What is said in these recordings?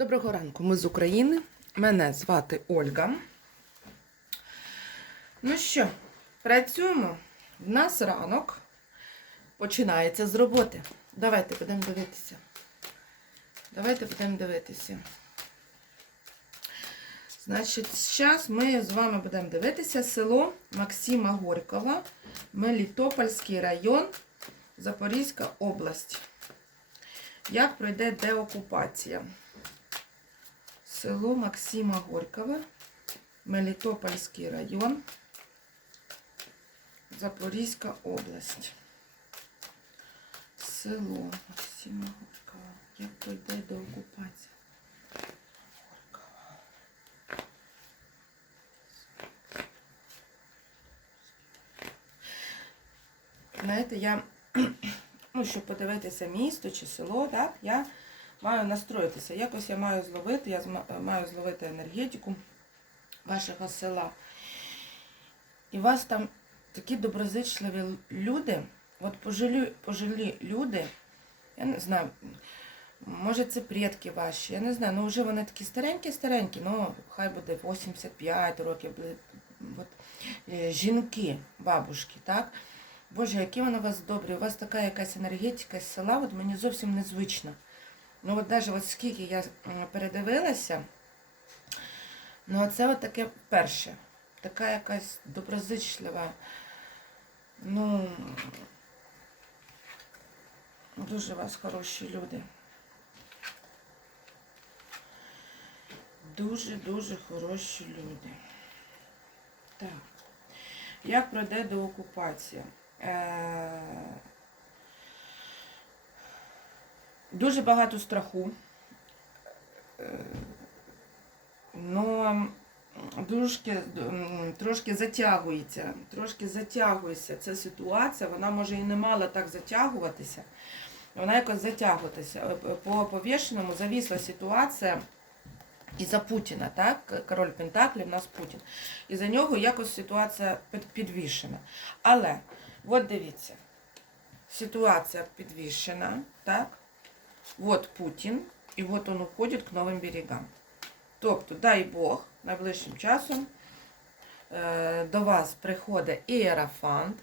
Доброго ранку, ми з України. Мене звати Ольга. Ну що, працюємо. В нас ранок починається з роботи. Давайте будемо дивитися. Давайте будемо дивитися. Значить, зараз ми з вами будемо дивитися село Максима Горького, Мелітопольський район, Запорізька область. Як пройде деокупація? Село Максима Горького, Мелітопольський район, Запорізька область. Село Максима Горького. Як пройде деокупація? Горького. Знаєте, я, ну, щоб подивитися місто чи село, так, я маю настроїтися. Якось я маю зловити, я маю зловити енергетику вашого села. І у вас там такі доброзичливі люди, от пожилі, пожилі люди, я не знаю, може це предки ваші, я не знаю, ну вже вони такі старенькі-старенькі, ну хай буде 85 років, от, е, жінки, бабушки, так? Боже, які вони у вас добрі, у вас така якась енергетика з села, от мені зовсім незвична. Ну от навіть от скільки я передивилася, ну це от таке перше. Така якась доброзичлива, ну дуже вас хороші люди. Дуже-дуже хороші люди. Так. Як пройде деокупація? Е, Дуже багато страху. Е, Ну, трошки, трошки затягується, трошки затягується ця ситуація. Вона може і не мала так затягуватися. Вона якось затягуватися. Е, По повішеному завісла ситуація із-за Путіна, так? Король Пентаклів, нас Путін. І за нього якось ситуація під- підвішена. Але, от дивіться, ситуація підвішена, так? Вот Путін, і от він уходить к новим берегам. Тобто, дай Бог, найближчим часом е, до вас приходить іерафант.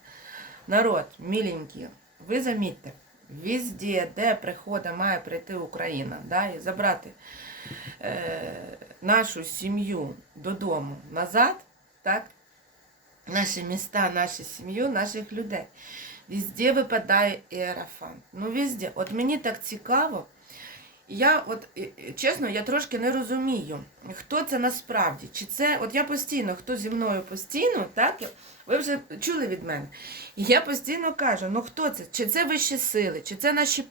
Народ, міленький, ви замітьте, везде, де приходить, має прийти Україна, да, і забрати е, нашу сім'ю додому назад, так? Наші міста, нашу сім'ю, наших людей. Везде випадає Ерафант. Ну, везде. От мені так цікаво. Я от е, е, чесно, я трошки не розумію, хто це насправді. Чи це, от я постійно, хто зі мною постійно, так ви вже чули від мене. І я постійно кажу: ну хто це? Чи це вищі сили, чи це наші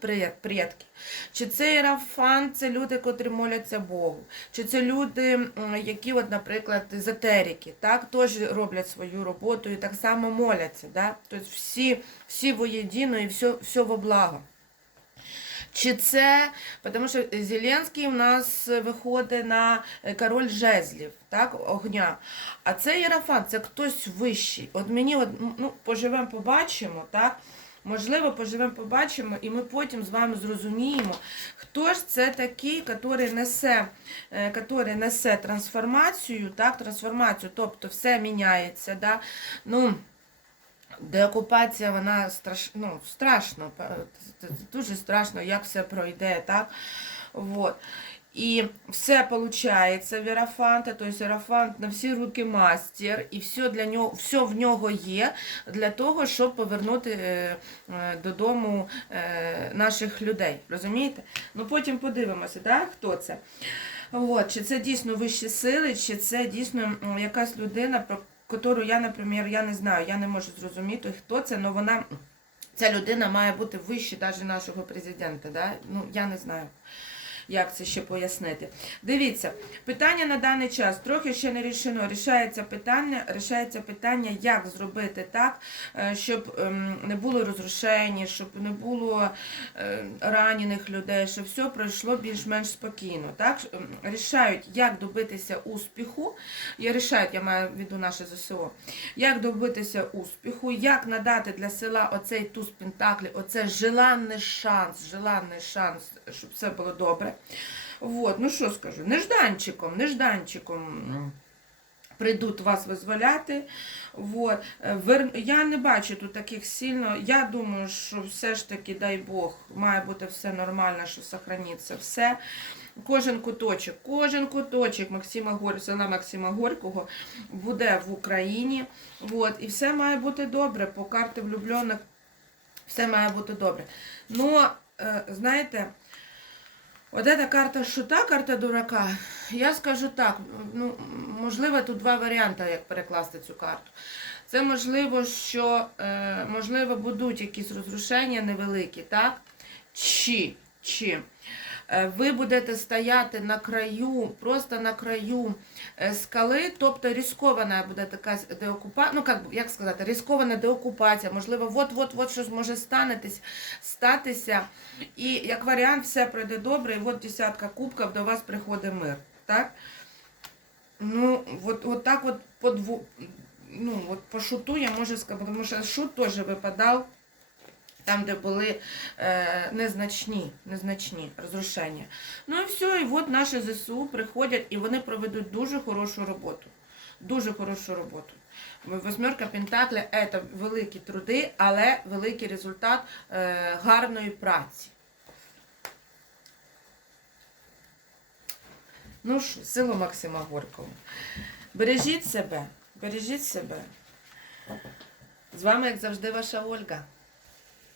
предки, чи це іерафан, це люди, котрі моляться Богу, чи це люди, які, от, наприклад, езотерики, так, теж роблять свою роботу і так само моляться. Да? Тобто всі, всі воєдино і все, все во благо. Чи це, тому що Зеленський у нас виходить на е, король жезлів, так, огня. А це Єрафан, це хтось вищий. От мені, от, ну, поживемо, побачимо, так? Можливо, поживемо, побачимо, і ми потім з вами зрозуміємо, хто ж це такий, який несе, е, який несе трансформацію, так, трансформацію, тобто все міняється. Да? Ну, Деокупація, вона страш... ну, страшно, дуже страшно, як все пройде, так? Вот. І все виходить в Ерафанта, тобто Ерафант на всі руки мастер, і все для нього, все в нього є для того, щоб повернути е, е, додому е, наших людей. Розумієте? Ну потім подивимося, да, хто це. От, чи це дійсно вищі сили, чи це дійсно якась людина, яку я, наприклад, я не знаю, я не можу зрозуміти, хто це, але вона. Ця людина має бути вище навіть нашого президента. Да? Ну, я не знаю, як це ще пояснити. Дивіться, питання на даний час трохи ще не рішено. Рішається питання, рішається питання, як зробити так, е, щоб ем, не було розрушень, щоб не було е, ранених людей, щоб все пройшло більш-менш спокійно. Так? Ем, Рішають, як добитися успіху. Я рішають, я маю в виду наше ЗСО. Як добитися успіху, як надати для села оцей туз Пентаклі, оце желанний шанс, желанний шанс, щоб все було добре. Вот, ну що скажу, нежданчиком, нежданчиком прийдуть вас визволяти. Вот. Я не бачу тут таких сильно. Я думаю, що все ж таки, дай Бог, має бути все нормально, що сохраниться все. Кожен куточок, кожен куточок Максима Гор... села Максима Горького буде в Україні. Вот. І все має бути добре. По карті влюблених все має бути добре. Ну, е, знаєте, от ця карта шута, карта дурака, я скажу так, ну, можливо, тут два варіанти, як перекласти цю карту. Це можливо, що е, можливо будуть якісь розрушення невеликі, так? Чи, чи ви будете стояти на краю, просто на краю е, скали, тобто ризикована буде така деокупація, ну як, як сказати, ризикована деокупація, можливо, от-от-от щось може станетись, статися, і як варіант все пройде добре, і от десятка кубків до вас приходить мир. Так? Ну, от, от так от по дву, ну, от по шуту я можу сказати, тому що шут теж випадав там, де були е, незначні, незначні розрушення. Ну і все, і от наші ЗСУ приходять і вони проведуть дуже хорошу роботу. Дуже хорошу роботу. Восьмерка Пентакля це великі труди, але великий результат е, гарної праці. Ну ж, силу Максима Горького. Бережіть себе, бережіть себе. З вами, як завжди, ваша Ольга.